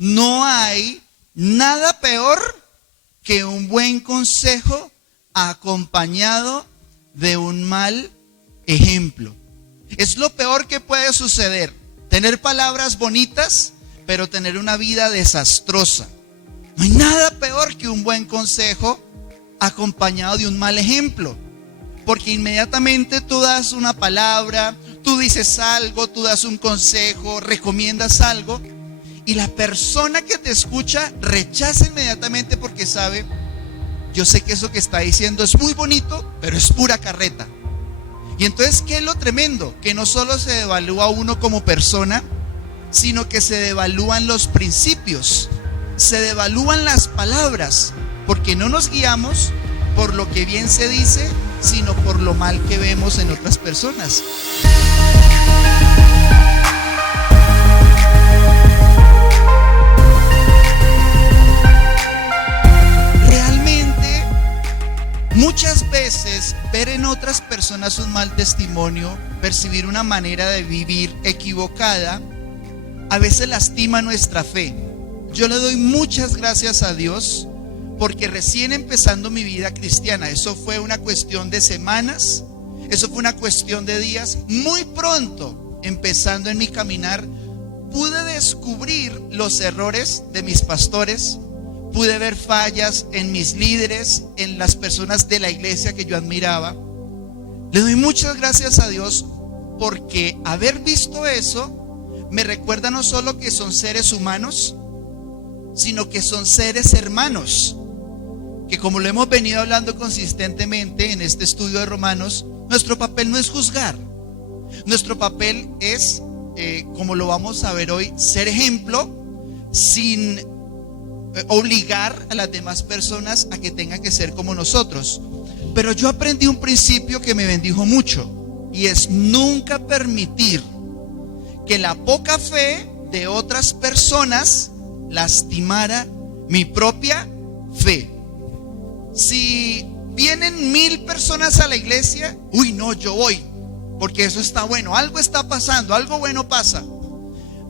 No hay nada peor que un buen consejo acompañado de un mal ejemplo. Es lo peor que puede suceder. Tener palabras bonitas, pero tener una vida desastrosa. No hay nada peor que un buen consejo acompañado de un mal ejemplo. Porque inmediatamente tú das una palabra, tú dices algo, tú das un consejo, recomiendas algo, y la persona que te escucha rechaza inmediatamente porque sabe, yo sé que eso que está diciendo es muy bonito, pero es pura carreta. Y entonces, ¿qué es lo tremendo? Que no solo se devalúa uno como persona, sino que se devalúan los principios, se devalúan las palabras, porque no nos guiamos por lo que bien se dice, sino por lo mal que vemos en otras personas. Realmente, muchas veces ver en otras personas un mal testimonio, percibir una manera de vivir equivocada, a veces lastima nuestra fe. Yo le doy muchas gracias a Dios porque recién empezando mi vida cristiana, eso fue una cuestión de semanas, eso fue una cuestión de días, muy pronto empezando en mi caminar, pude descubrir los errores de mis pastores, pude ver fallas en mis líderes, en las personas de la iglesia que yo admiraba. Le doy muchas gracias a Dios porque haber visto eso me recuerda no solo que son seres humanos, sino que son seres hermanos, que como lo hemos venido hablando consistentemente en este estudio de Romanos, nuestro papel no es juzgar, nuestro papel es, como lo vamos a ver hoy, ser ejemplo sin obligar a las demás personas a que tengan que ser como nosotros. Pero yo aprendí un principio que me bendijo mucho, y es nunca permitir que la poca fe de otras personas lastimara mi propia fe. Si vienen 1000 personas a la iglesia, uy no, yo voy, porque eso está bueno, algo está pasando, algo bueno pasa.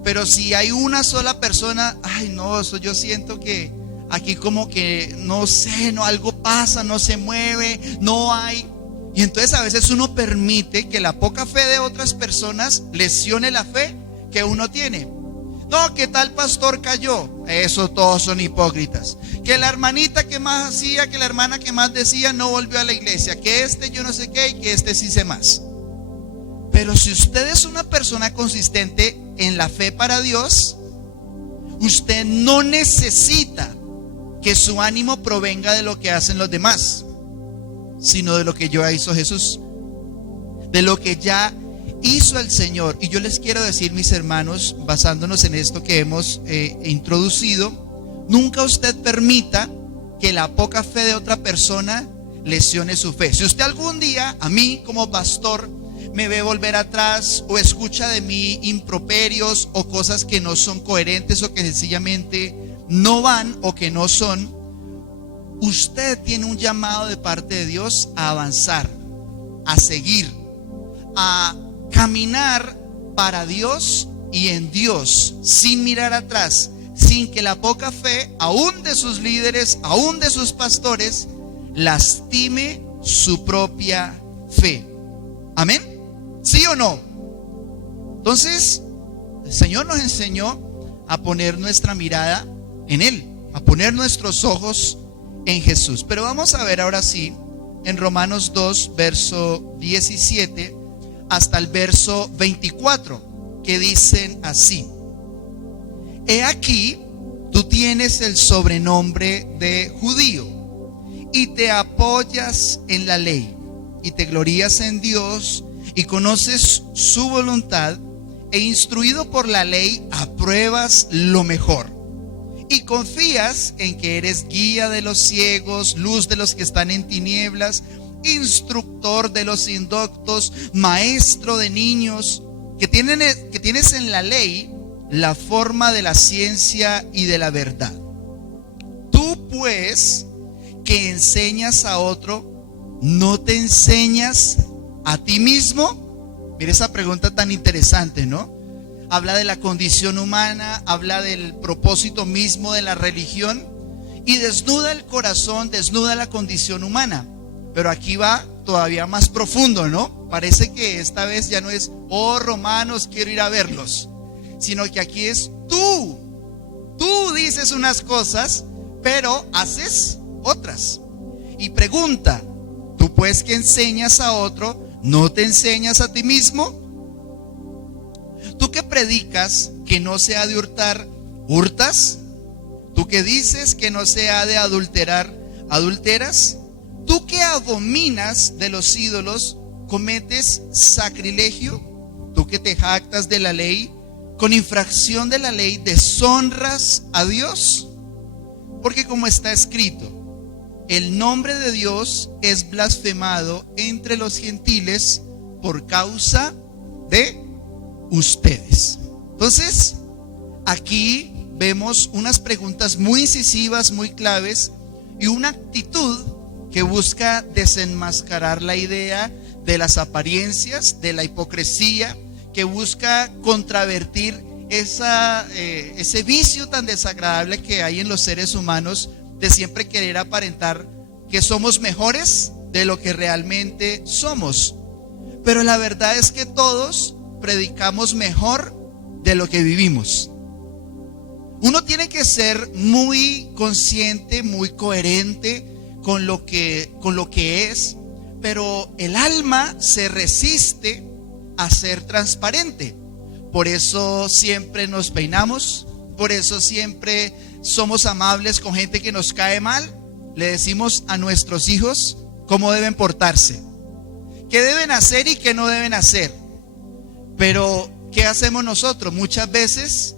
Pero si hay una sola persona, ay no, eso yo siento que aquí como que no sé, no, algo pasa, no se mueve, no hay. Y entonces a veces uno permite que la poca fe de otras personas lesione la fe que uno tiene. No, que tal pastor cayó, eso todos son hipócritas. Que la hermanita que más hacía, que la hermana que más decía no volvió a la iglesia, que este yo no sé qué y que este sí sé más. Pero si usted es una persona consistente en la fe para Dios, usted no necesita que su ánimo provenga de lo que hacen los demás, sino de lo que ya hizo Jesús, de lo que ya hizo el Señor. Y yo les quiero decir, mis hermanos, basándonos en esto que hemos introducido, nunca usted permita que la poca fe de otra persona lesione su fe. Si usted algún día, a mí como pastor, me ve volver atrás o escucha de mí improperios o cosas que no son coherentes o que sencillamente no van o que no son, usted tiene un llamado de parte de Dios a avanzar, a seguir, a caminar para Dios y en Dios, sin mirar atrás, sin que la poca fe, aún de sus líderes, aún de sus pastores, lastime su propia fe. ¿Amén? ¿Sí o no? Entonces, el Señor nos enseñó a poner nuestra mirada en Él, a poner nuestros ojos en Jesús. Pero vamos a ver ahora sí, en Romanos 2, verso 17 hasta el verso 24, que dicen así: He aquí, tú tienes el sobrenombre de judío y te apoyas en la ley y te glorías en Dios y conoces su voluntad, e instruido por la ley apruebas lo mejor y confías en que eres guía de los ciegos, luz de los que están en tinieblas, instructor de los indoctos, maestro de niños, que tienes en la ley la forma de la ciencia y de la verdad. Tú pues, que enseñas a otro, ¿no te enseñas a ti mismo? Mira esa pregunta tan interesante, ¿no? habla de la condición humana, habla del propósito mismo de la religión y desnuda el corazón, desnuda la condición humana. Pero aquí va todavía más profundo, ¿no? Parece que esta vez ya no es, oh romanos, quiero ir a verlos, sino que aquí es tú dices unas cosas, pero haces otras. Y pregunta, ¿tú pues que enseñas a otro, no te enseñas a ti mismo? ¿Tú que predicas que no se ha de hurtar, hurtas? ¿Tú que dices que no se ha de adulterar, adulteras? ¿Tú que abominas de los ídolos, cometes sacrilegio? ¿Tú que te jactas de la ley, con infracción de la ley deshonras a Dios? Porque como está escrito, el nombre de Dios es blasfemado entre los gentiles por causa de ustedes. Entonces, aquí vemos unas preguntas muy incisivas, muy claves, y una actitud que busca desenmascarar la idea de las apariencias, de la hipocresía, que busca contravertir ese vicio tan desagradable que hay en los seres humanos de siempre querer aparentar que somos mejores de lo que realmente somos. Pero la verdad es que todos predicamos mejor de lo que vivimos. Uno tiene que ser muy consciente, muy coherente con lo que es, pero el alma se resiste a ser transparente. Por eso siempre nos peinamos, por eso siempre somos amables con gente que nos cae mal. Le decimos a nuestros hijos cómo deben portarse, qué deben hacer y qué no deben hacer. Pero ¿qué hacemos nosotros? Muchas veces,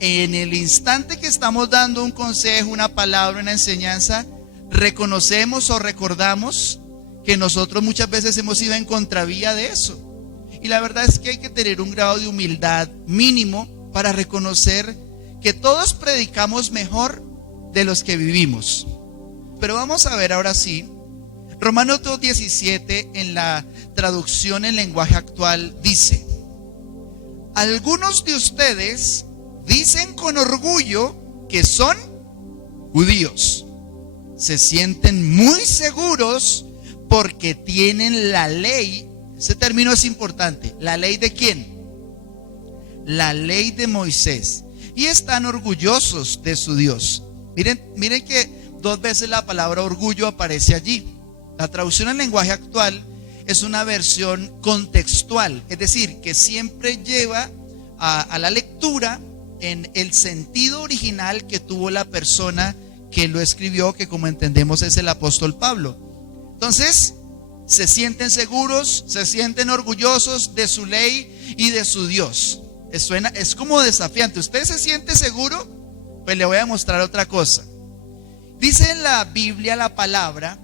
en el instante que estamos dando un consejo, una palabra, una enseñanza, reconocemos o recordamos que nosotros muchas veces hemos ido en contravía de eso. Y la verdad es que hay que tener un grado de humildad mínimo para reconocer que todos predicamos mejor de los que vivimos. Pero vamos a ver ahora sí, Romanos 2:17 en la traducción en lenguaje actual dice: algunos de ustedes dicen con orgullo que son judíos. Se sienten muy seguros porque tienen la ley. Ese término es importante. ¿La ley de quién? La ley de Moisés. Y están orgullosos de su Dios. Miren que 2 veces la palabra orgullo aparece allí. La traducción en lenguaje actual es una versión contextual, es decir, que siempre lleva a la lectura en el sentido original que tuvo la persona que lo escribió, que como entendemos es el apóstol Pablo. Entonces, se sienten seguros, se sienten orgullosos de su ley y de su Dios. Es como desafiante. ¿Usted se siente seguro? Pues le voy a mostrar otra cosa. Dice en la Biblia la palabra,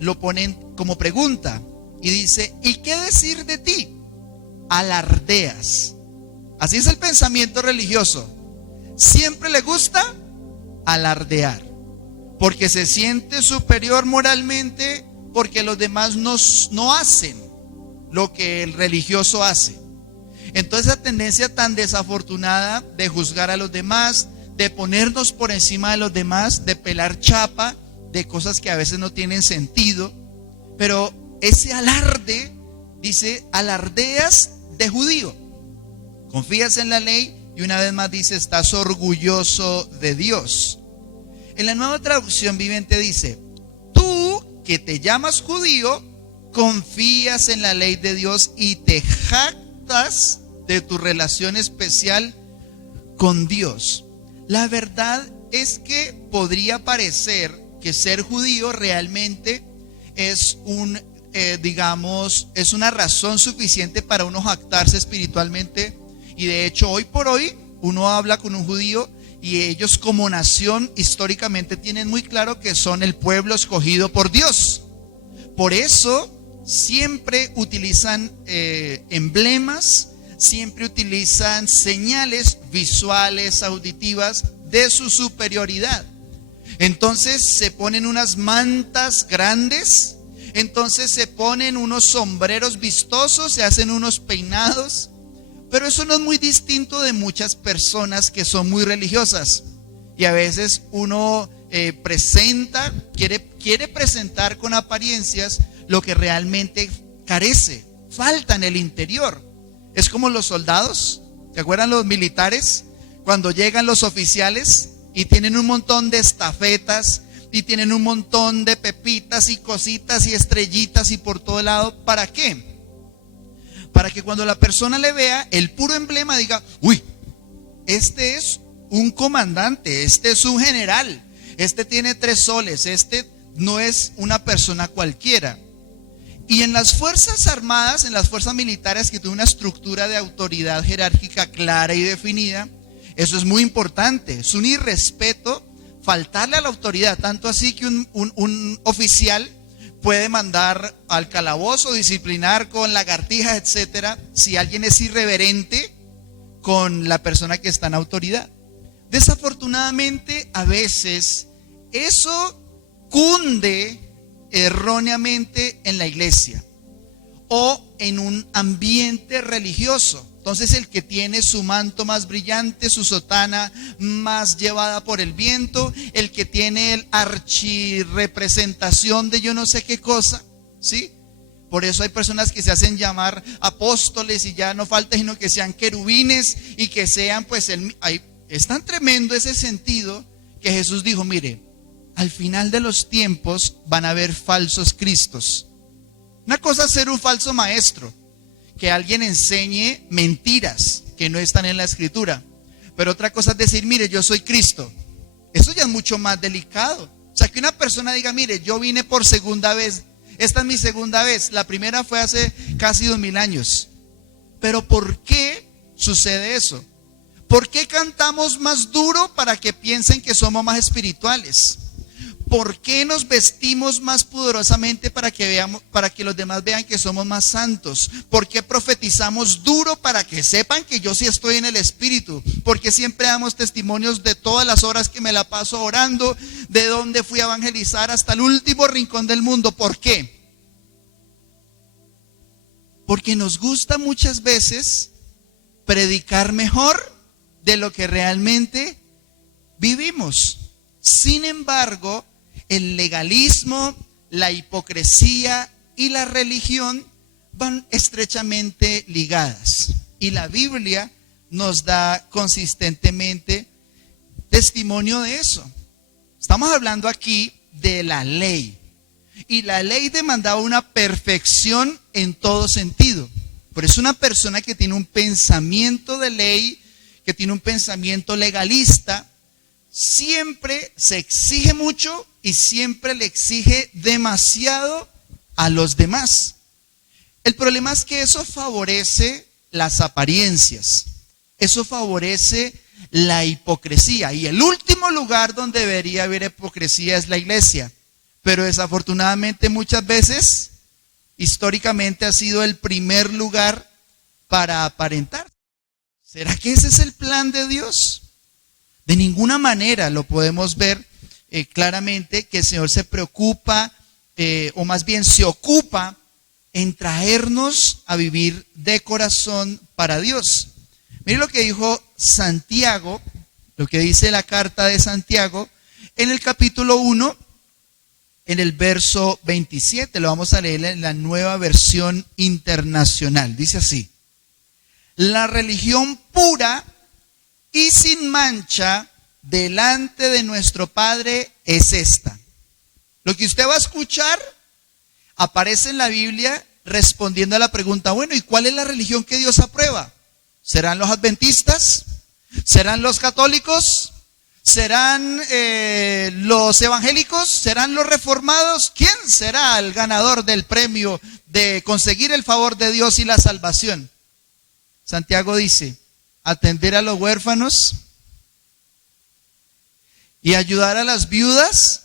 lo ponen como pregunta y dice: ¿y qué decir de ti? Alardeas. Así es el pensamiento religioso. Siempre le gusta alardear, porque se siente superior moralmente, porque los demás no hacen lo que el religioso hace. Entonces esa tendencia tan desafortunada de juzgar a los demás, de ponernos por encima de los demás, de pelar chapa de cosas que a veces no tienen sentido. Pero ese alarde, dice, alardeas de judío, confías en la ley, y una vez más dice, estás orgulloso de Dios. En la Nueva Traducción Viviente dice: tú que te llamas judío, confías en la ley de Dios y te jactas de tu relación especial con Dios. La verdad es que podría parecer que ser judío realmente es es una razón suficiente para uno jactarse espiritualmente. Y de hecho, hoy por hoy, uno habla con un judío y ellos como nación históricamente tienen muy claro que son el pueblo escogido por Dios. Por eso siempre utilizan emblemas, siempre utilizan señales visuales, auditivas de su superioridad. Entonces se ponen unas mantas grandes, entonces se ponen unos sombreros vistosos, se hacen unos peinados, Pero eso no es muy distinto de muchas personas que son muy religiosas. Y a veces uno quiere presentar con apariencias lo que realmente carece, falta en el interior. Es como los soldados, ¿se acuerdan los militares? Cuando llegan los oficiales y tienen un montón de estafetas y tienen un montón de pepitas y cositas y estrellitas y por todo lado. ¿Para qué? Para que cuando la persona le vea el puro emblema diga, uy, este es un comandante, este es un general, este tiene 3 soles, este no es una persona cualquiera. Y en las Fuerzas Armadas, en las fuerzas militares que tienen una estructura de autoridad jerárquica clara y definida, eso es muy importante, es un irrespeto faltarle a la autoridad, tanto así que un oficial puede mandar al calabozo, disciplinar con lagartijas, etcétera, si alguien es irreverente con la persona que está en autoridad. Desafortunadamente, a veces eso cunde erróneamente en la iglesia o en un ambiente religioso. Entonces el que tiene su manto más brillante, su sotana más llevada por el viento, el que tiene el archirrepresentación de yo no sé qué cosa, ¿sí? Por eso hay personas que se hacen llamar apóstoles y ya no falta sino que sean querubines y que sean es tan tremendo ese sentido que Jesús dijo, mire, al final de los tiempos van a haber falsos cristos. Una cosa es ser un falso maestro, que alguien enseñe mentiras que no están en la escritura. Pero otra cosa es decir, mire, yo soy Cristo. Eso ya es mucho más delicado. O sea, que una persona diga, mire, yo vine por segunda vez. Esta es mi segunda vez. La primera fue hace casi 2000 años. Pero ¿por qué sucede eso? ¿Por qué cantamos más duro para que piensen que somos más espirituales? ¿Por qué nos vestimos más pudorosamente para que los demás vean que somos más santos? ¿Por qué profetizamos duro para que sepan que yo sí estoy en el Espíritu? ¿Por qué siempre damos testimonios de todas las horas que me la paso orando, de dónde fui a evangelizar hasta el último rincón del mundo? ¿Por qué? Porque nos gusta muchas veces predicar mejor de lo que realmente vivimos. Sin embargo, el legalismo, la hipocresía y la religión van estrechamente ligadas. Y la Biblia nos da consistentemente testimonio de eso. Estamos hablando aquí de la ley. Y la ley demandaba una perfección en todo sentido. Por eso una persona que tiene un pensamiento de ley, que tiene un pensamiento legalista, siempre se exige mucho y siempre le exige demasiado a los demás. El problema es que eso favorece las apariencias, eso favorece la hipocresía. Y el último lugar donde debería haber hipocresía es la iglesia. Pero desafortunadamente muchas veces, históricamente ha sido el primer lugar para aparentar. ¿Será que ese es el plan de Dios? De ninguna manera lo podemos ver claramente que el Señor se preocupa, o más bien se ocupa en traernos a vivir de corazón para Dios. Mire lo que dijo Santiago, lo que dice la carta de Santiago, en el capítulo 1, en el verso 27, lo vamos a leer en la Nueva Versión Internacional. Dice así: la religión pura y sin mancha delante de nuestro Padre es esta. Lo que usted va a escuchar aparece en la Biblia respondiendo a la pregunta, bueno, ¿y cuál es la religión que Dios aprueba? ¿Serán los adventistas? ¿Serán los católicos? ¿Serán los evangélicos? ¿Serán los reformados? ¿Quién será el ganador del premio de conseguir el favor de Dios y la salvación? Santiago dice, atender a los huérfanos y ayudar a las viudas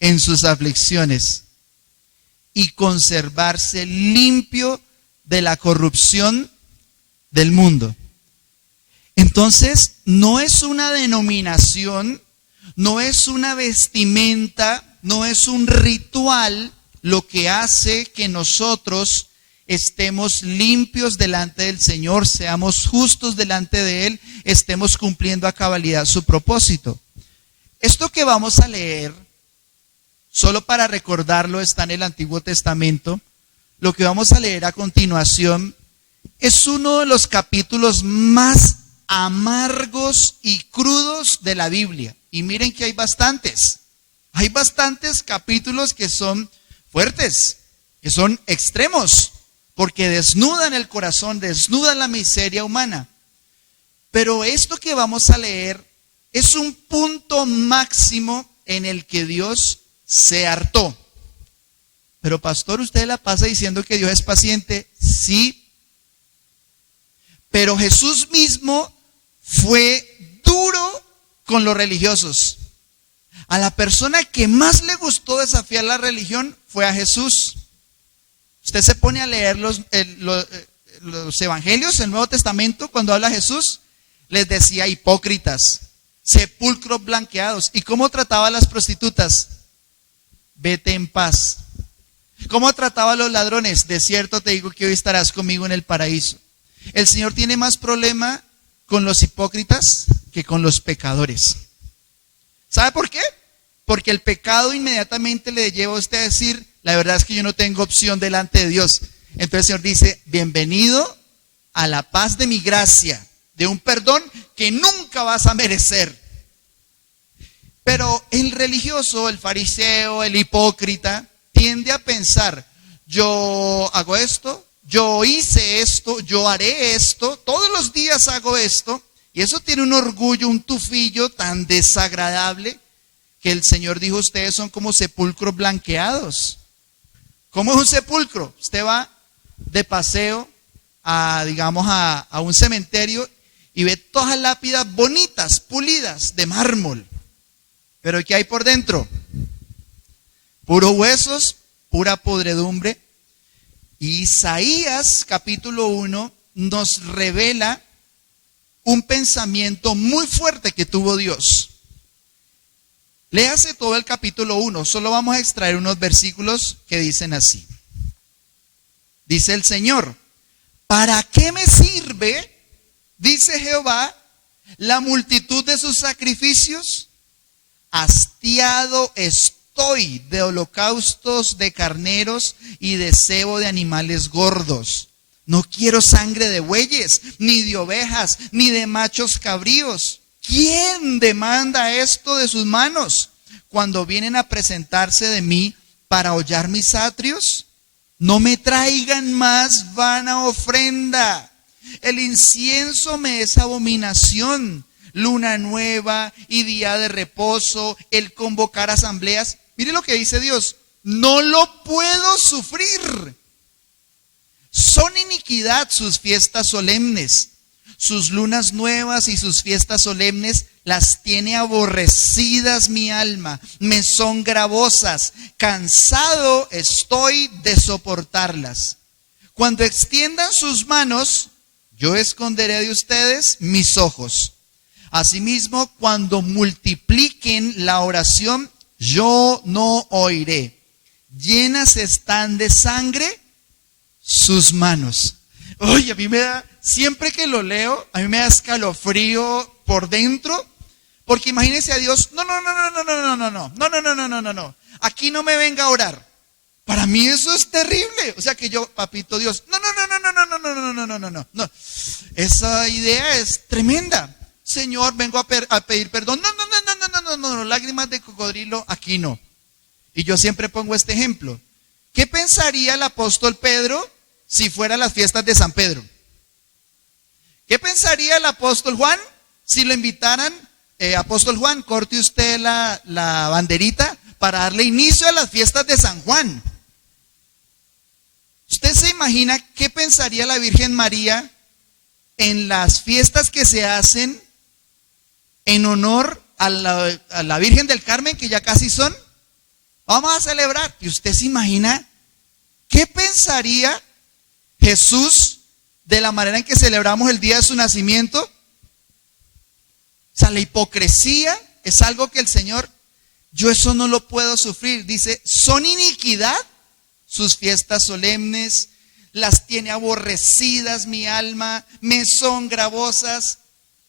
en sus aflicciones y conservarse limpio de la corrupción del mundo. Entonces, no es una denominación, no es una vestimenta, no es un ritual lo que hace que nosotros estemos limpios delante del Señor, seamos justos delante de Él, estemos cumpliendo a cabalidad su propósito. Esto que vamos a leer, solo para recordarlo, está en el Antiguo Testamento. Lo que vamos a leer a continuación es uno de los capítulos más amargos y crudos de la Biblia. Y miren que hay bastantes capítulos que son fuertes, que son extremos, porque desnudan el corazón, desnudan la miseria humana. Pero esto que vamos a leer es un punto máximo en el que Dios se hartó. Pero pastor, usted la pasa diciendo que Dios es paciente. Sí, pero Jesús mismo fue duro con los religiosos. A la persona que más le gustó desafiar la religión fue a Jesús. Usted se pone a leer los evangelios, el Nuevo Testamento, cuando habla Jesús, les decía hipócritas, sepulcros blanqueados. ¿Y cómo trataba a las prostitutas? Vete en paz. ¿Cómo trataba a los ladrones? De cierto te digo que hoy estarás conmigo en el paraíso. El Señor tiene más problema con los hipócritas que con los pecadores. ¿Sabe por qué? Porque el pecado inmediatamente le lleva a usted a decir, la verdad es que yo no tengo opción delante de Dios. Entonces el Señor dice, bienvenido a la paz de mi gracia, de un perdón que nunca vas a merecer. Pero el religioso, el fariseo, el hipócrita, tiende a pensar, yo hago esto, yo hice esto, yo haré esto, todos los días hago esto. Y eso tiene un orgullo, un tufillo tan desagradable que el Señor dijo, ustedes son como sepulcros blanqueados. ¿Cómo es un sepulcro? Usted va de paseo a un cementerio y ve todas las lápidas bonitas, pulidas, de mármol. Pero ¿qué hay por dentro? Puros huesos, pura podredumbre. Y Isaías capítulo 1 nos revela un pensamiento muy fuerte que tuvo Dios. Léase todo el capítulo 1, solo vamos a extraer unos versículos que dicen así. Dice el Señor, ¿para qué me sirve, dice Jehová, la multitud de sus sacrificios? Hastiado estoy de holocaustos de carneros y de cebo de animales gordos. No quiero sangre de bueyes, ni de ovejas, ni de machos cabríos. ¿Quién demanda esto de sus manos? Cuando vienen a presentarse de mí para hollar mis atrios, no me traigan más vana ofrenda. El incienso me es abominación. Luna nueva y día de reposo, el convocar asambleas. Mire lo que dice Dios, no lo puedo sufrir. Son iniquidad sus fiestas solemnes, sus lunas nuevas y sus fiestas solemnes las tiene aborrecidas mi alma, me son gravosas, cansado estoy de soportarlas. Cuando extiendan sus manos, yo esconderé de ustedes mis ojos. Asimismo, cuando multipliquen la oración, yo no oiré. Llenas están de sangre sus manos. Oye, a mí me da, siempre que lo leo, a mí me da escalofrío por dentro, porque imagínense a Dios, no. Aquí no me venga a orar. Para mí eso es terrible. O sea que yo, papito Dios, no. Esa idea es tremenda. Señor, vengo a pedir perdón. No, lágrimas de cocodrilo, aquí no. Y yo siempre pongo este ejemplo. ¿Qué pensaría el apóstol Pedro si fuera las fiestas de San Pedro? ¿Qué pensaría el apóstol Juan si lo invitaran? Apóstol Juan, corte usted la banderita para darle inicio a las fiestas de San Juan. ¿Usted se imagina qué pensaría la Virgen María en las fiestas que se hacen en honor a la Virgen del Carmen, que ya casi son? Vamos a celebrar. ¿Y usted se imagina qué pensaría Jesús de la manera en que celebramos el día de su nacimiento? O sea, la hipocresía es algo que el Señor, yo eso no lo puedo sufrir. Dice, son iniquidad sus fiestas solemnes, las tiene aborrecidas mi alma, me son gravosas.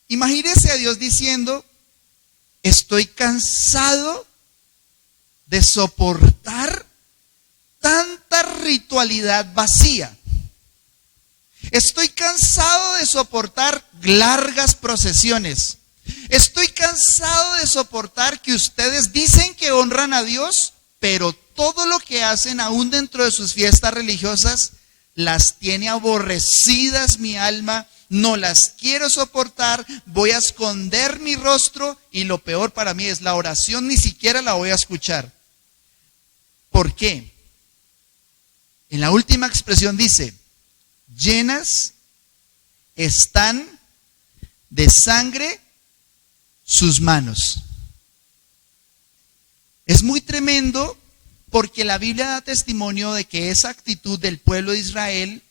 Imagínese a Dios diciendo, estoy cansado de soportar tanta ritualidad vacía. Estoy cansado de soportar largas procesiones. Estoy cansado de soportar que ustedes dicen que honran a Dios, pero todo lo que hacen aún dentro de sus fiestas religiosas las tiene aborrecidas mi alma, no las quiero soportar, voy a esconder mi rostro y lo peor para mí es la oración, ni siquiera la voy a escuchar. ¿Por qué? En la última expresión dice, llenas están de sangre sus manos. Es muy tremendo porque la Biblia da testimonio de que esa actitud del pueblo de Israel,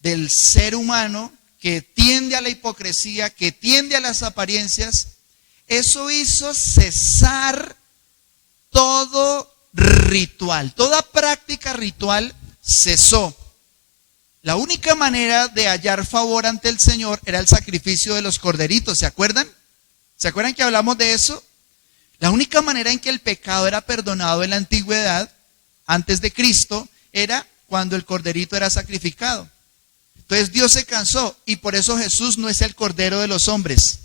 del ser humano que tiende a la hipocresía, que tiende a las apariencias, eso hizo cesar todo ritual, toda práctica ritual cesó. La única manera de hallar favor ante el Señor era el sacrificio de los corderitos, ¿se acuerdan? ¿Se acuerdan que hablamos de eso? La única manera en que el pecado era perdonado en la antigüedad, antes de Cristo, era cuando el corderito era sacrificado. Entonces Dios se cansó y por eso Jesús no es el cordero de los hombres.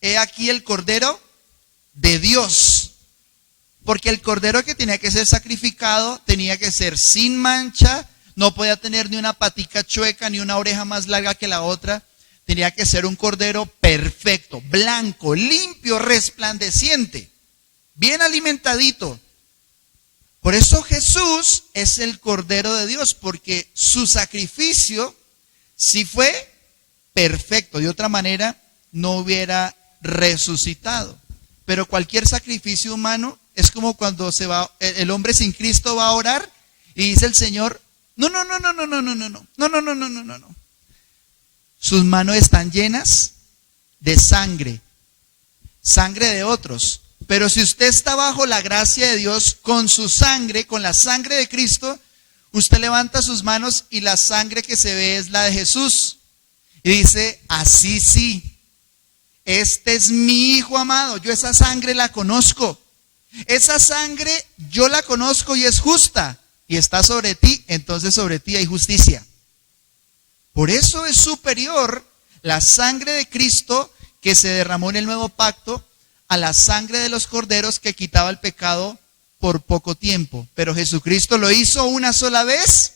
He aquí el cordero de Dios. Porque el cordero que tenía que ser sacrificado tenía que ser sin mancha, no podía tener ni una patica chueca ni una oreja más larga que la otra. Tenía que ser un cordero perfecto, blanco, limpio, resplandeciente, bien alimentadito. Por eso Jesús es el Cordero de Dios, porque su sacrificio sí fue perfecto. De otra manera, no hubiera resucitado. Pero cualquier sacrificio humano es como cuando el hombre sin Cristo va a orar y dice el Señor, no. Sus manos están llenas de sangre de otros. Pero si usted está bajo la gracia de Dios, con su sangre, con la sangre de Cristo, usted levanta sus manos y la sangre que se ve es la de Jesús. Y dice, así sí, este es mi Hijo amado, yo esa sangre la conozco. Esa sangre yo la conozco y es justa. Y está sobre ti, entonces sobre ti hay justicia. Por eso es superior la sangre de Cristo que se derramó en el nuevo pacto a la sangre de los corderos que quitaba el pecado por poco tiempo. Pero Jesucristo lo hizo una sola vez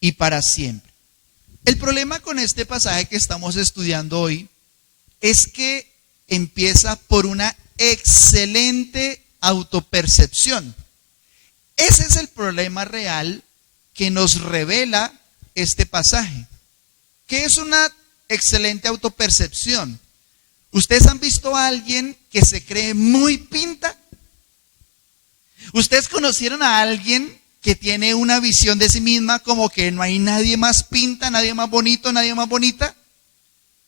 y para siempre. El problema con este pasaje que estamos estudiando hoy es que empieza por una excelente autopercepción. Ese es el problema real que nos revela este pasaje. ¿Qué es una excelente autopercepción? ¿Ustedes han visto a alguien que se cree muy pinta? ¿Ustedes conocieron a alguien que tiene una visión de sí misma como que no hay nadie más pinta, nadie más bonito, nadie más bonita?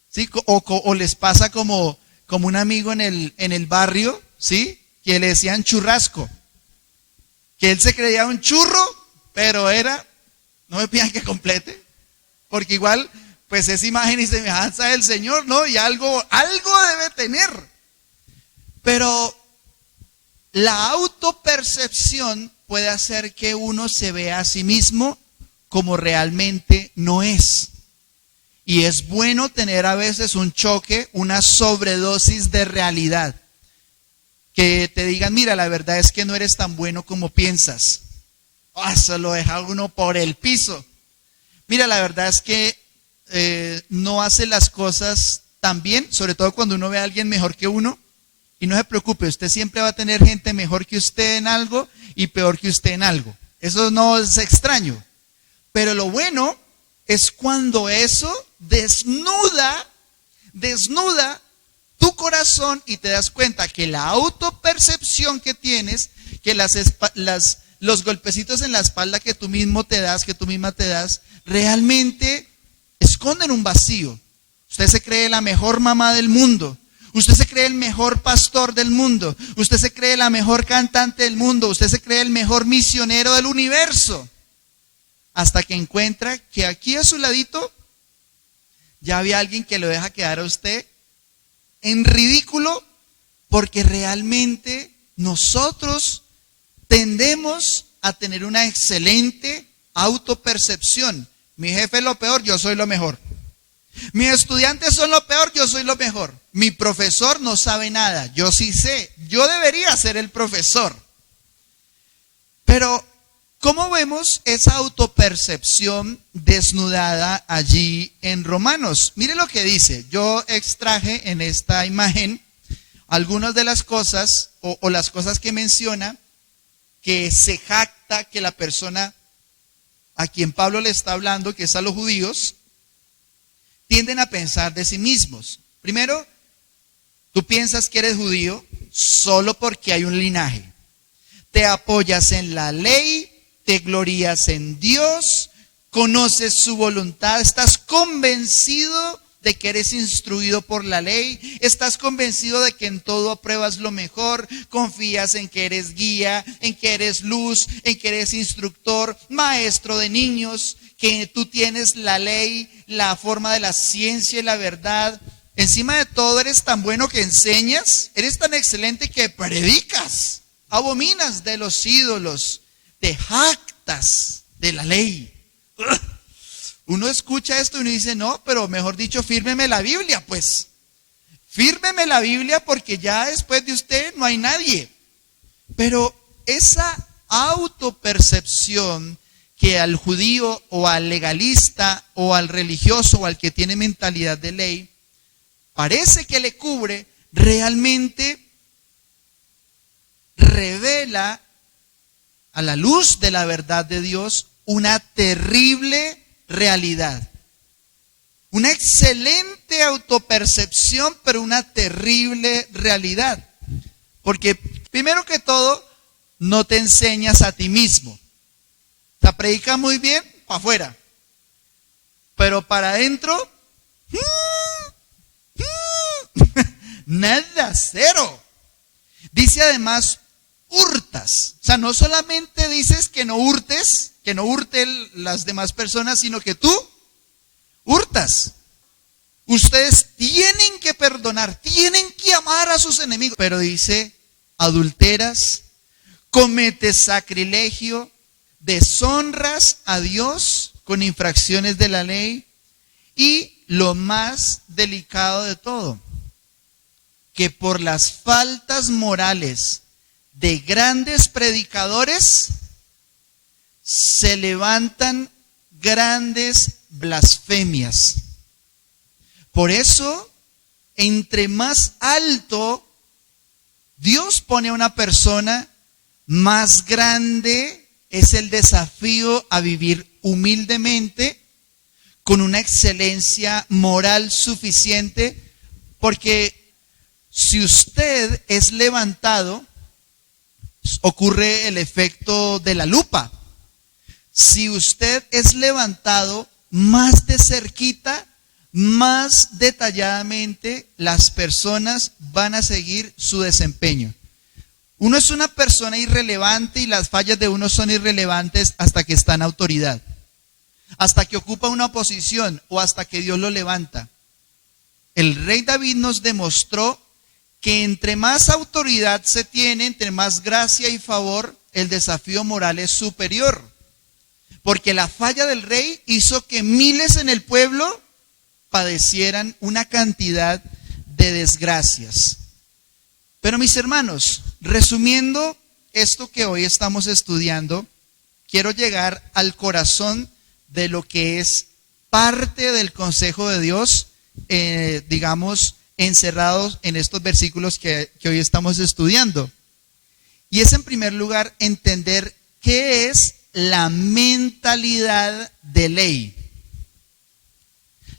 ¿Sí? O les pasa como un amigo en el barrio, ¿sí? Que le decían churrasco. Que él se creía un churro, pero no me pidan que complete, porque igual pues es imagen y semejanza del Señor, ¿no? Y algo debe tener. Pero la autopercepción puede hacer que uno se vea a sí mismo como realmente no es. Y es bueno tener a veces un choque, una sobredosis de realidad. Que te digan, mira, la verdad es que no eres tan bueno como piensas. Eso lo deja uno por el piso. Mira, la verdad es que no hace las cosas tan bien, sobre todo cuando uno ve a alguien mejor que uno. Y no se preocupe, usted siempre va a tener gente mejor que usted en algo y peor que usted en algo. Eso no es extraño. Pero lo bueno es cuando eso desnuda tu corazón y te das cuenta que la autopercepción que tienes, que los golpecitos en la espalda que tú mismo te das, que tú misma te das, realmente esconden un vacío. Usted se cree la mejor mamá del mundo. Usted se cree el mejor pastor del mundo. Usted se cree la mejor cantante del mundo. Usted se cree el mejor misionero del universo. hasta que encuentra que aquí a su ladito ya había alguien que lo deja quedar a usted en ridículo, porque realmente nosotros tendemos a tener una excelente autopercepción. Mi jefe es lo peor, yo soy lo mejor. Mis estudiantes son lo peor, yo soy lo mejor. Mi profesor no sabe nada, yo sí sé. Yo debería ser el profesor. Pero, ¿cómo vemos esa autopercepción desnudada allí en Romanos? Mire lo que dice. Yo extraje en esta imagen algunas de las cosas o las cosas que menciona que se jacta que la persona a quien Pablo le está hablando, que es a los judíos, tienden a pensar de sí mismos. Primero, tú piensas que eres judío solo porque hay un linaje. Te apoyas en la ley, te glorías en Dios, conoces su voluntad, estás convencido de que eres instruido por la ley, estás convencido de que en todo apruebas lo mejor, confías en que eres guía, en que eres luz, en que eres instructor, maestro de niños, que tú tienes la ley, la forma de la ciencia y la verdad. Encima de todo eres tan bueno que enseñas, eres tan excelente que predicas, abominas de los ídolos, te jactas de la ley. Uno escucha esto y uno dice, no, pero mejor dicho, fírmeme la Biblia, pues. Fírmeme la Biblia porque ya después de usted no hay nadie. Pero esa autopercepción que al judío o al legalista o al religioso o al que tiene mentalidad de ley parece que le cubre, realmente revela a la luz de la verdad de Dios una terrible realidad. Una excelente autopercepción, pero una terrible realidad. Porque primero que todo, no te enseñas a ti mismo. Te predica muy bien para afuera, pero para adentro, nada, cero. Dice además, hurtas. O sea, no solamente dices que no hurtes, que no hurten las demás personas, sino que tú hurtas. Ustedes tienen que perdonar, tienen que amar a sus enemigos. Pero dice, adulteras, cometes sacrilegio, deshonras a Dios con infracciones de la ley. Y lo más delicado de todo, que por las faltas morales de grandes predicadores se levantan grandes blasfemias. Por eso, entre más alto Dios pone a una persona, más grande es el desafío a vivir humildemente, con una excelencia moral suficiente, porque si usted es levantado, ocurre el efecto de la lupa. Si usted es levantado, más de cerquita, más detalladamente, las personas van a seguir su desempeño. Uno es una persona irrelevante y las fallas de uno son irrelevantes hasta que está en autoridad, hasta que ocupa una posición o hasta que Dios lo levanta. El rey David nos demostró que entre más autoridad se tiene, entre más gracia y favor, el desafío moral es superior. Porque la falla del rey hizo que miles en el pueblo padecieran una cantidad de desgracias. Pero mis hermanos, resumiendo esto que hoy estamos estudiando, quiero llegar al corazón de lo que es parte del consejo de Dios, digamos, encerrados en estos versículos que hoy estamos estudiando. Y es, en primer lugar, entender qué es la mentalidad de ley.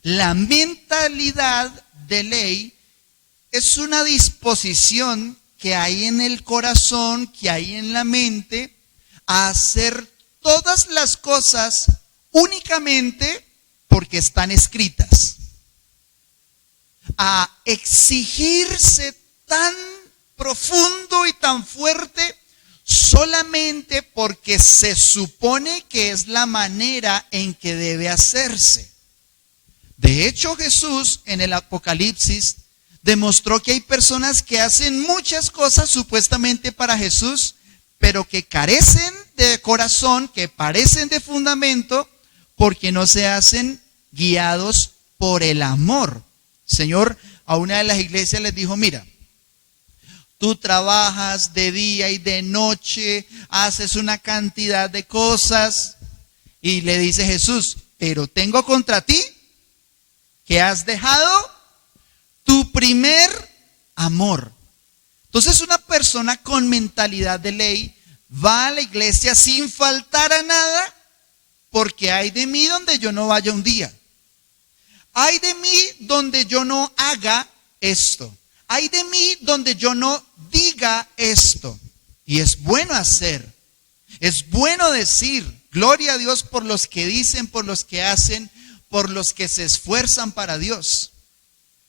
La mentalidad de ley es una disposición que hay en el corazón, que hay en la mente, a hacer todas las cosas únicamente porque están escritas. A exigirse tan profundo y tan fuerte solamente porque se supone que es la manera en que debe hacerse. De hecho, Jesús en el Apocalipsis demostró que hay personas que hacen muchas cosas supuestamente para Jesús, pero que carecen de corazón, que parecen de fundamento, porque no se hacen guiados por el amor. El Señor a una de las iglesias les dijo: mira, tú trabajas de día y de noche, haces una cantidad de cosas, y le dice Jesús: pero tengo contra ti que has dejado tu primer amor. Entonces, una persona con mentalidad de ley va a la iglesia sin faltar a nada, porque hay de mí donde yo no vaya un día. Hay de mí donde yo no haga esto. Hay de mí donde yo no diga esto. Y es bueno hacer. Es bueno decir. Gloria a Dios por los que dicen, por los que hacen, por los que se esfuerzan para Dios.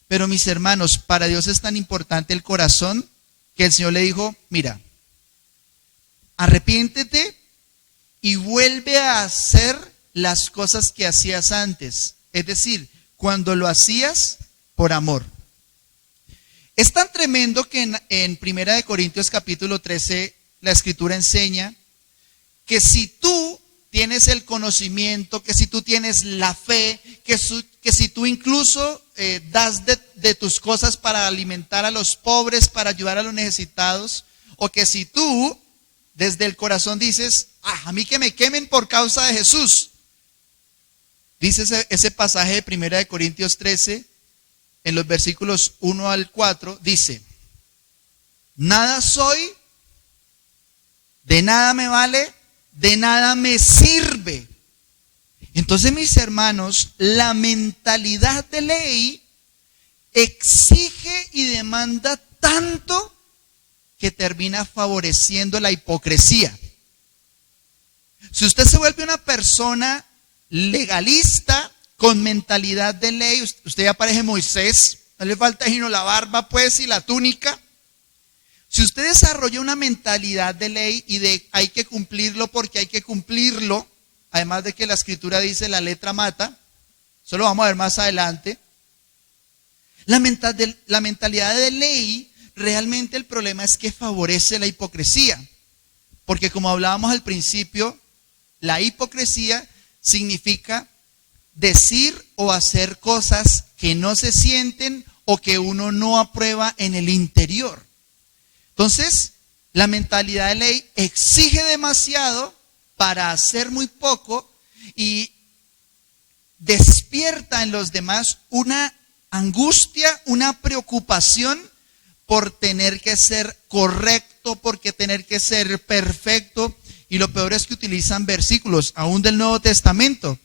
Pero mis hermanos, para Dios es tan importante el corazón que el Señor le dijo: mira, arrepiéntete y vuelve a hacer las cosas que hacías antes. Es decir, cuando lo hacías por amor. Es tan tremendo que en 1 Corintios capítulo 13 la Escritura enseña que si tú tienes el conocimiento, que si tú tienes la fe, que si tú incluso das de tus cosas para alimentar a los pobres, para ayudar a los necesitados, o que si tú desde el corazón dices: a mí que me quemen por causa de Jesús. Dice ese pasaje de 1 Corintios 13, en los versículos 1 al 4, dice: nada soy, de nada me vale, de nada me sirve. Entonces, mis hermanos, la mentalidad de ley exige y demanda tanto que termina favoreciendo la hipocresía. Si usted se vuelve una persona legalista con mentalidad de ley, usted ya parece Moisés, no le falta sino la barba pues y la túnica. Si usted desarrolla una mentalidad de ley y de hay que cumplirlo porque hay que cumplirlo, además de que la Escritura dice la letra mata, eso lo vamos a ver más adelante. La mentalidad de ley, realmente el problema es que favorece la hipocresía. Porque como hablábamos al principio, la hipocresía significa decir o hacer cosas que no se sienten o que uno no aprueba en el interior. Entonces, la mentalidad de ley exige demasiado para hacer muy poco y despierta en los demás una angustia, una preocupación por tener que ser correcto, porque tener que ser perfecto. Y lo peor es que utilizan versículos aún del Nuevo Testamento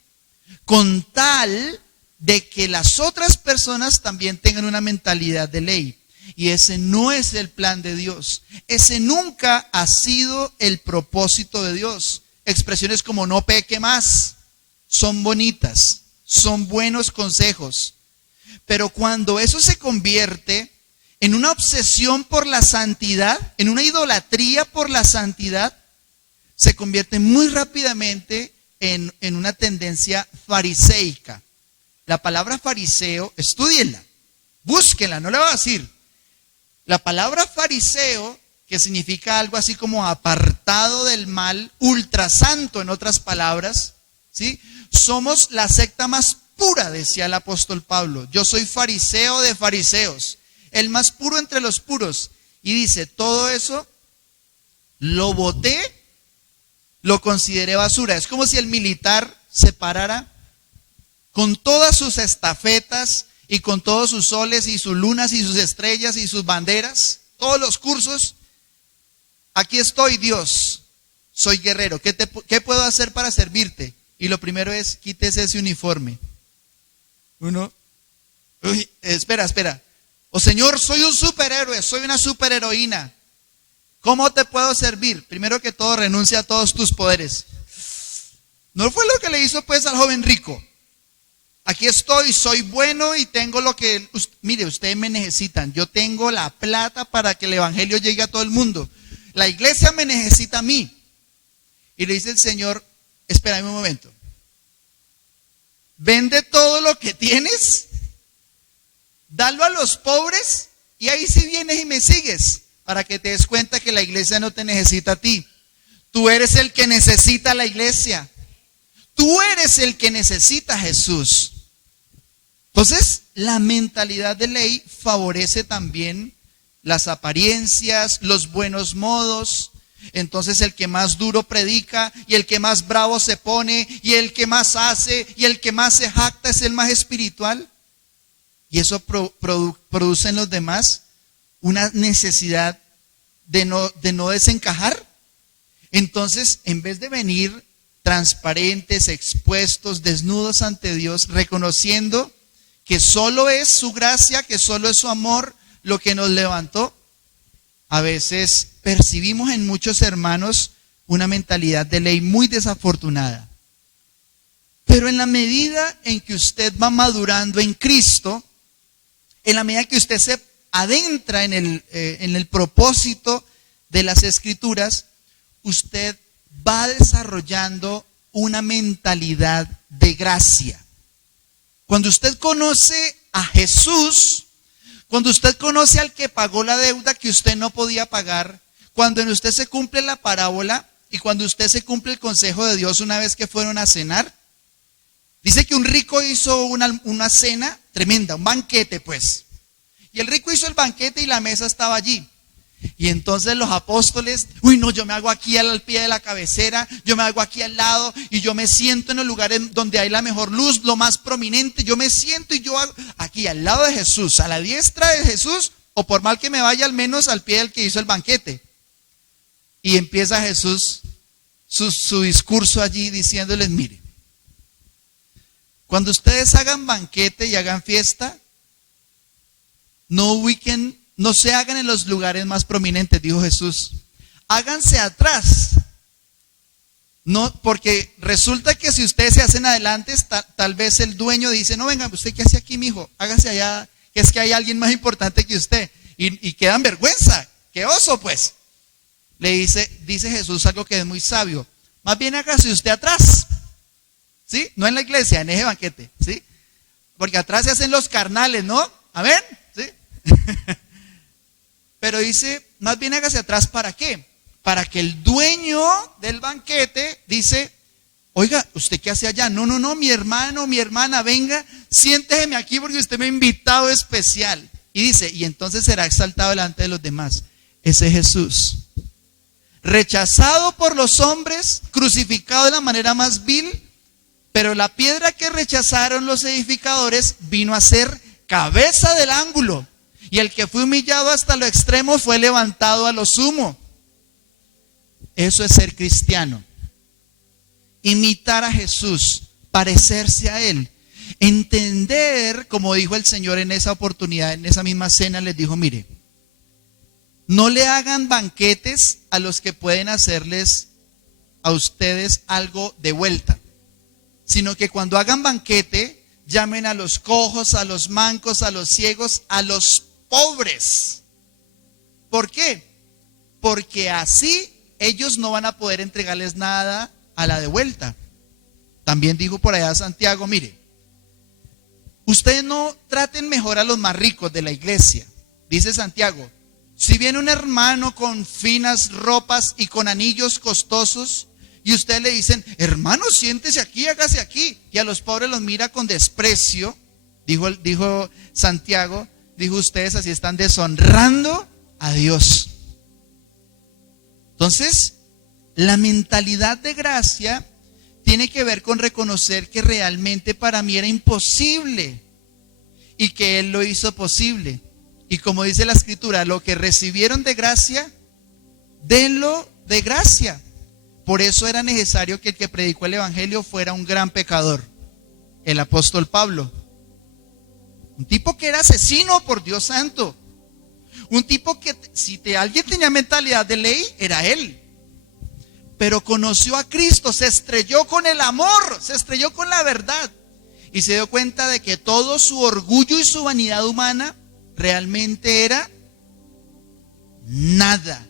con tal de que las otras personas también tengan una mentalidad de ley. Y ese no es el plan de Dios. Ese nunca ha sido el propósito de Dios. Expresiones como no peque más son bonitas, son buenos consejos. Pero cuando eso se convierte en una obsesión por la santidad, en una idolatría por la santidad, se convierte muy rápidamente en una tendencia fariseica. La palabra fariseo, estúdienla, búsquenla, no le voy a decir. La palabra fariseo, que significa algo así como apartado del mal, ultrasanto en otras palabras, ¿sí? Somos la secta más pura, decía el apóstol Pablo. Yo soy fariseo de fariseos, el más puro entre los puros. Y dice, todo eso lo boté, lo consideré basura. Es como si el militar se parara con todas sus estafetas y con todos sus soles y sus lunas y sus estrellas y sus banderas, todos los cursos. Aquí estoy, Dios, soy guerrero. ¿Qué puedo hacer para servirte? Y lo primero es, quítese ese uniforme. Espera. Oh Señor, soy un superhéroe, soy una superheroína. ¿Cómo te puedo servir? Primero que todo, renuncia a todos tus poderes. No fue lo que le hizo pues al joven rico. Aquí estoy, soy bueno y tengo lo que... Mire, ustedes me necesitan. Yo tengo la plata para que el evangelio llegue a todo el mundo. La iglesia me necesita a mí. Y le dice el Señor, espérame un momento. Vende todo lo que tienes, dalo a los pobres y ahí sí vienes y me sigues, para que te des cuenta que la iglesia no te necesita a ti. Tú eres el que necesita a la iglesia. Tú eres el que necesita a Jesús. Entonces, la mentalidad de ley favorece también las apariencias, los buenos modos. Entonces el que más duro predica y el que más bravo se pone y el que más hace y el que más se jacta es el más espiritual. Y eso produce en los demás una necesidad de no desencajar. Entonces, en vez de venir transparentes, expuestos, desnudos ante Dios, reconociendo que solo es su gracia, que solo es su amor lo que nos levantó, a veces percibimos en muchos hermanos una mentalidad de ley muy desafortunada. Pero en la medida en que usted va madurando en Cristo, en la medida que usted se adentra en el propósito de las Escrituras, usted va desarrollando una mentalidad de gracia. Cuando usted conoce a Jesús, cuando usted conoce al que pagó la deuda que usted no podía pagar, cuando en usted se cumple la parábola y cuando usted se cumple el consejo de Dios una vez que fueron a cenar, dice que un rico hizo una cena tremenda, un banquete pues. Y el rico hizo el banquete y la mesa estaba allí. Y entonces los apóstoles, no, yo me hago aquí al pie de la cabecera, yo me hago aquí al lado y yo me siento en los lugares donde hay la mejor luz, lo más prominente, yo me siento y yo hago aquí al lado de Jesús, a la diestra de Jesús, o por mal que me vaya al menos al pie del que hizo el banquete. Y empieza Jesús su discurso allí diciéndoles, mire, cuando ustedes hagan banquete y hagan fiesta, no se hagan en los lugares más prominentes, dijo Jesús. Háganse atrás. No, porque resulta que si ustedes se hacen adelante, tal vez el dueño dice, no, venga, ¿usted qué hace aquí, mijo? Hágase allá, que es que hay alguien más importante que usted. Y quedan vergüenza. ¡Qué oso, pues! Dice Jesús algo que es muy sabio. Más bien hágase usted atrás. ¿Sí? No en la iglesia, en ese banquete. ¿Sí? Porque atrás se hacen los carnales, ¿no? ¿Amén? ¿Sí? Pero dice, más bien hágase atrás, ¿para qué? Para que el dueño del banquete dice, oiga, ¿usted qué hace allá? No, mi hermano, mi hermana, venga, siéntese aquí porque usted me ha invitado especial. Y dice, y entonces será exaltado delante de los demás. Ese es Jesús. Rechazado por los hombres, crucificado de la manera más vil, pero la piedra que rechazaron los edificadores vino a ser cabeza del ángulo. Y el que fue humillado hasta lo extremo fue levantado a lo sumo. Eso es ser cristiano. Imitar a Jesús, parecerse a Él. Entender, como dijo el Señor en esa oportunidad, en esa misma cena, les dijo, mire, no le hagan banquetes a los que pueden hacerles a ustedes algo de vuelta, sino que cuando hagan banquete, llamen a los cojos, a los mancos, a los ciegos, a los pobres. ¿Por qué? Porque así ellos no van a poder entregarles nada a la de vuelta. También dijo por allá Santiago, mire, ustedes no traten mejor a los más ricos de la iglesia. Dice Santiago, si viene un hermano con finas ropas y con anillos costosos y ustedes le dicen, hermano, siéntese aquí, hágase aquí, y a los pobres los mira con desprecio, dijo Santiago, dijo, ustedes así están deshonrando a Dios. Entonces, la mentalidad de gracia tiene que ver con reconocer que realmente para mí era imposible y que Él lo hizo posible. Y como dice la Escritura, lo que recibieron de gracia, denlo de gracia. Por eso era necesario que el que predicó el evangelio fuera un gran pecador, el apóstol Pablo. Un tipo que era asesino, por Dios santo. Un tipo que si alguien tenía mentalidad de ley, era él. Pero conoció a Cristo, se estrelló con el amor, se estrelló con la verdad. Y se dio cuenta de que todo su orgullo y su vanidad humana realmente era nada.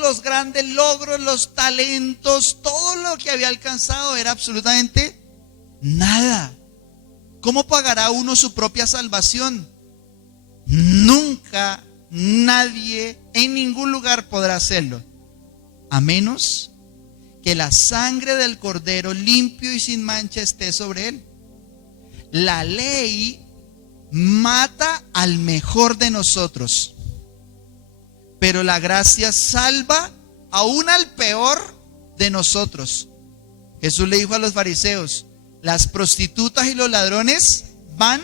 los grandes logros, los talentos, todo lo que había alcanzado era absolutamente nada. ¿Cómo pagará uno su propia salvación? Nunca, nadie, en ningún lugar podrá hacerlo, a menos que la sangre del Cordero limpio y sin mancha esté sobre él. La ley mata al mejor de nosotros, pero la gracia salva aún al peor de nosotros. Jesús le dijo a los fariseos: las prostitutas y los ladrones van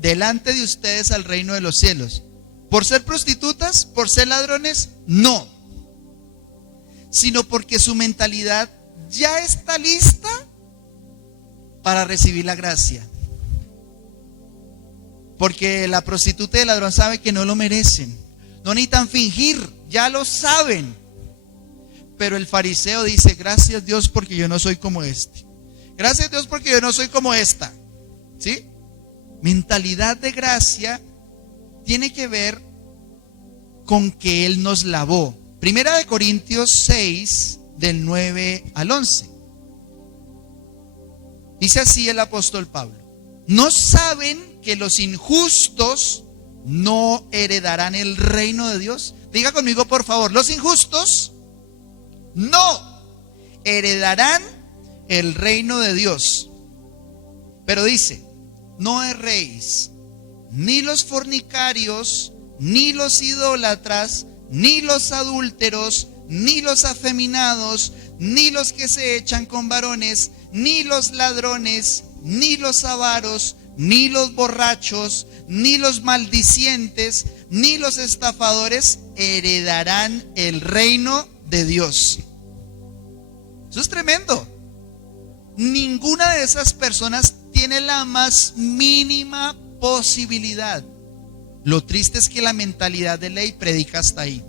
delante de ustedes al reino de los cielos. ¿Por ser prostitutas? ¿Por ser ladrones? No, sino porque su mentalidad ya está lista para recibir la gracia. Porque la prostituta y el ladrón saben que no lo merecen, no necesitan fingir, ya lo saben. Pero el fariseo dice: gracias Dios porque yo no soy como este, gracias Dios porque yo no soy como esta. ¿Sí? Mentalidad de gracia tiene que ver con que Él nos lavó. Primera de Corintios 6, del 9 al 11. Dice así el apóstol Pablo: ¿no saben que los injustos no heredarán el reino de Dios? Diga conmigo por favor: los injustos no heredarán el reino de Dios. Pero dice: no erréis, ni los fornicarios, ni los idólatras, ni los adúlteros, ni los afeminados, ni los que se echan con varones, ni los ladrones, ni los avaros, ni los borrachos, ni los maldicientes, ni los estafadores heredarán el reino de Dios. Eso es tremendo. Ninguna de esas personas tiene la más mínima posibilidad. Lo triste es que la mentalidad de ley predica hasta ahí.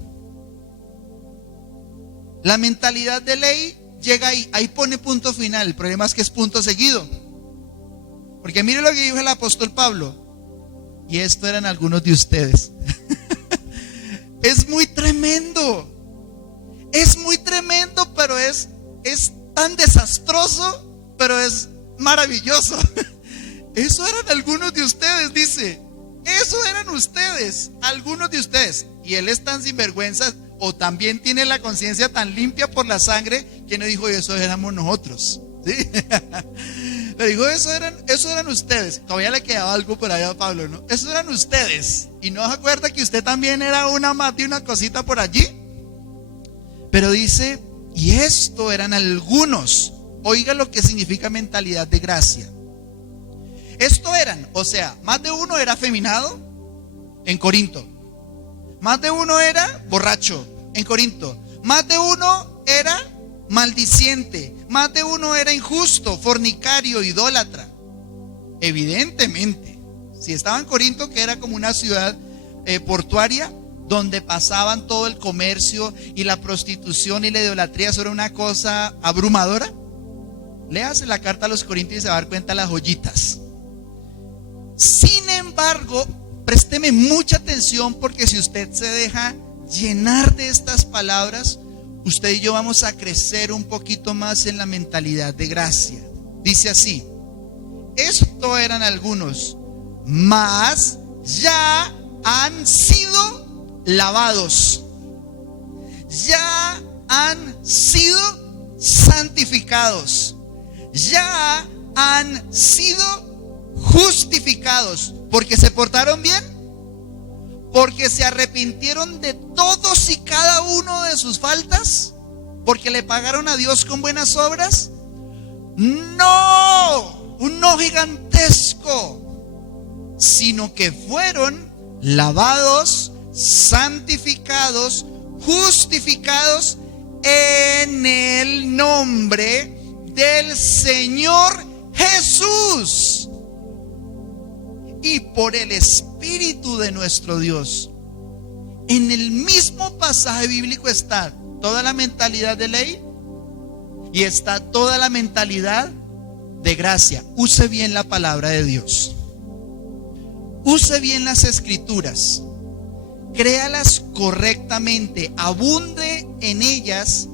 La mentalidad de ley llega ahí pone punto final. El problema es que es punto seguido. Porque mire lo que dijo el apóstol Pablo: y esto eran algunos de ustedes. Es muy tremendo. Es muy tremendo, pero es tan desastroso, pero es maravilloso. Eso eran algunos de ustedes, dice. Eso eran ustedes, algunos de ustedes. Y él es tan sinvergüenza, o también tiene la conciencia tan limpia por la sangre, que no dijo: eso éramos nosotros. ¿Sí? Le dijo: eso eran ustedes. Todavía le quedaba algo por allá a Pablo, ¿no? Eso eran ustedes. Y no se acuerda que usted también era una más de una cosita por allí. Pero dice: y esto eran algunos. Oiga lo que significa mentalidad de gracia. Esto eran, o sea, más de uno era afeminado en Corinto, más de uno era borracho en Corinto, más de uno era maldiciente, más de uno era injusto, fornicario, idólatra. Evidentemente, si estaba en Corinto, que era como una ciudad portuaria, donde pasaban todo el comercio y la prostitución y la idolatría, eso era una cosa abrumadora. Léase la carta a los Corintios y se va a dar cuenta de las joyitas. Sin embargo, présteme mucha atención, porque si usted se deja llenar de estas palabras, usted y yo vamos a crecer un poquito más en la mentalidad de gracia. Dice así: esto eran algunos, mas ya han sido lavados, ya han sido santificados, ya han sido justificados. Porque se portaron bien, porque se arrepintieron de todos y cada uno de sus faltas, porque le pagaron a Dios con buenas obras. No, un no gigantesco, sino que fueron lavados, santificados, justificados en el nombre del Señor Jesús y por el Espíritu de nuestro Dios. En el mismo pasaje bíblico está toda la mentalidad de ley y está toda la mentalidad de gracia. Use bien la palabra de Dios, use bien las escrituras. créalas correctamente, abunde en ellas,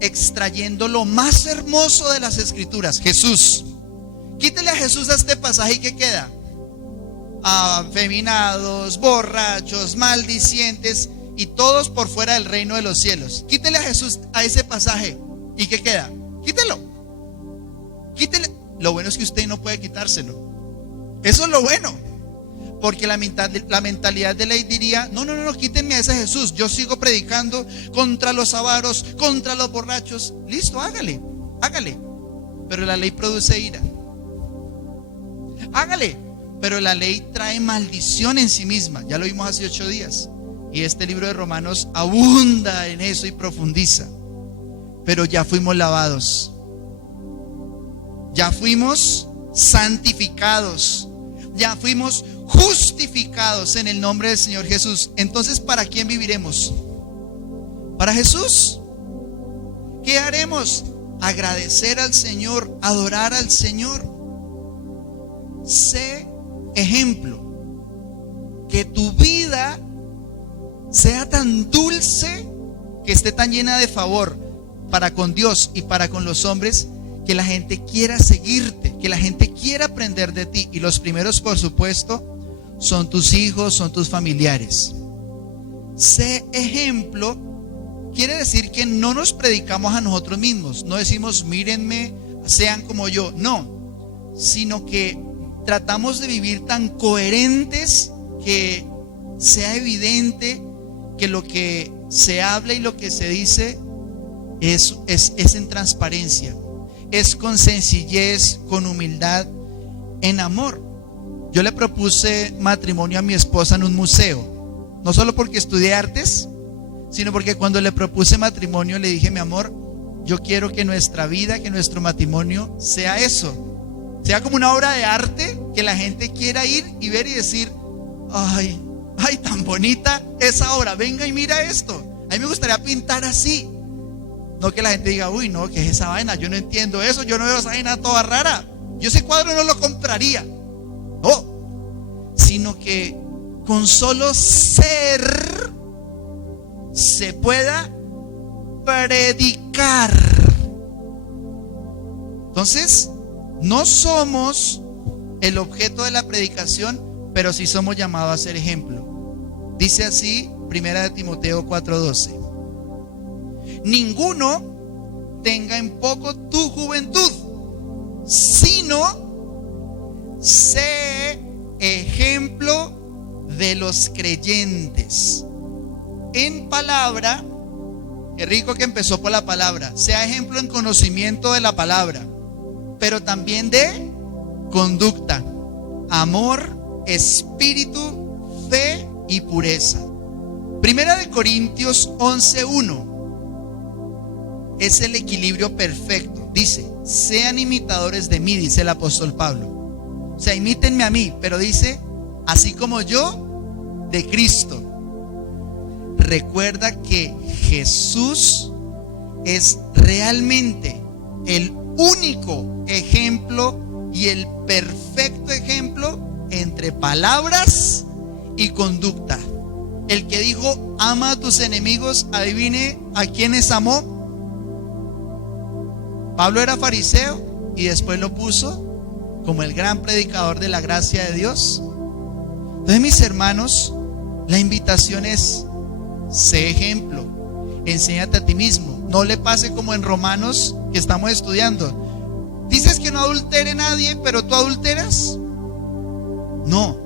extrayendo lo más hermoso de las Escrituras, Jesús. Quítele a Jesús a este pasaje y ¿qué queda? Afeminados, borrachos, maldicientes y todos por fuera del reino de los cielos. Quítele a Jesús a ese pasaje y ¿qué queda? Quítelo. Lo bueno es que usted no puede quitárselo. Eso es lo bueno. Porque la mentalidad de ley diría: no, quítenme a ese Jesús. Yo sigo predicando contra los avaros, contra los borrachos. Listo, hágale. Pero la ley produce ira. Hágale. Pero la ley trae maldición en sí misma. Ya lo vimos hace 8 días. Y este libro de Romanos abunda en eso y profundiza. Pero ya fuimos lavados. Ya fuimos santificados. Ya fuimos justificados en el nombre del Señor Jesús. Entonces, ¿para quién viviremos? ¿Para Jesús? ¿Qué haremos? Agradecer al Señor, adorar al Señor. Sé ejemplo. Que tu vida sea tan dulce, que esté tan llena de favor para con Dios y para con los hombres, que la gente quiera seguirte, que la gente quiera aprender de ti. Y los primeros, por supuesto, son tus hijos, son tus familiares. Sé ejemplo quiere decir que no nos predicamos a nosotros mismos. No decimos: mírenme, sean como yo. No, sino que tratamos de vivir tan coherentes que sea evidente que lo que se habla y lo que se dice es en transparencia, es con sencillez, con humildad, en amor. Yo le propuse matrimonio a mi esposa en un museo, no solo porque estudié artes, sino porque cuando le propuse matrimonio le dije: mi amor, yo quiero que nuestra vida, que nuestro matrimonio sea eso, sea como una obra de arte, que la gente quiera ir y ver y decir: ay, tan bonita esa obra, venga y mira esto. A mí me gustaría pintar así. No que la gente diga: uy, no, ¿qué es esa vaina? Yo no entiendo eso, yo no veo esa vaina toda rara, yo ese cuadro no lo compraría. No, sino que con solo ser se pueda predicar. Entonces, no somos el objeto de la predicación, pero sí somos llamados a ser ejemplo. Dice así 1 Timoteo 4:12: ninguno tenga en poco tu juventud, sino sé ejemplo de los creyentes en palabra. Qué rico que empezó por la palabra. Sea ejemplo en conocimiento de la palabra, pero también de conducta, amor, espíritu, fe y pureza. 1 Corintios 11:1 es el equilibrio perfecto. Dice: sean imitadores de mí, dice el apóstol Pablo. O sea, imítenme a mí, pero dice: así como yo de Cristo. Recuerda que Jesús es realmente el único ejemplo y el perfecto ejemplo entre palabras y conducta. El que dijo: ama a tus enemigos, adivine a quiénes amó. Pablo era fariseo y después lo puso como el gran predicador de la gracia de Dios. Entonces, mis hermanos, la invitación es: sé ejemplo, enséñate a ti mismo. No le pase como en Romanos que estamos estudiando. Dices que no adultere nadie, pero tú adulteras. No,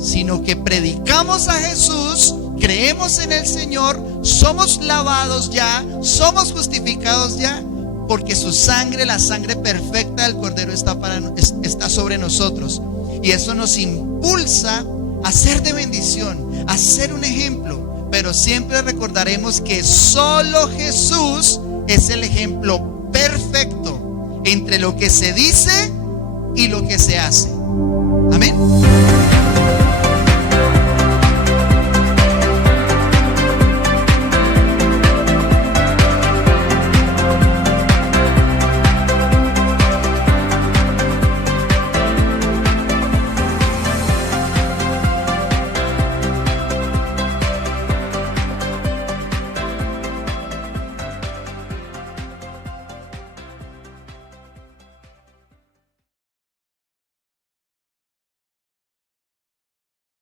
sino que predicamos a Jesús, creemos en el Señor, somos lavados ya, somos justificados ya, porque su sangre, la sangre perfecta del Cordero está sobre nosotros. Y eso nos impulsa a ser de bendición, a ser un ejemplo. Pero siempre recordaremos que solo Jesús es el ejemplo perfecto entre lo que se dice y lo que se hace. Amén.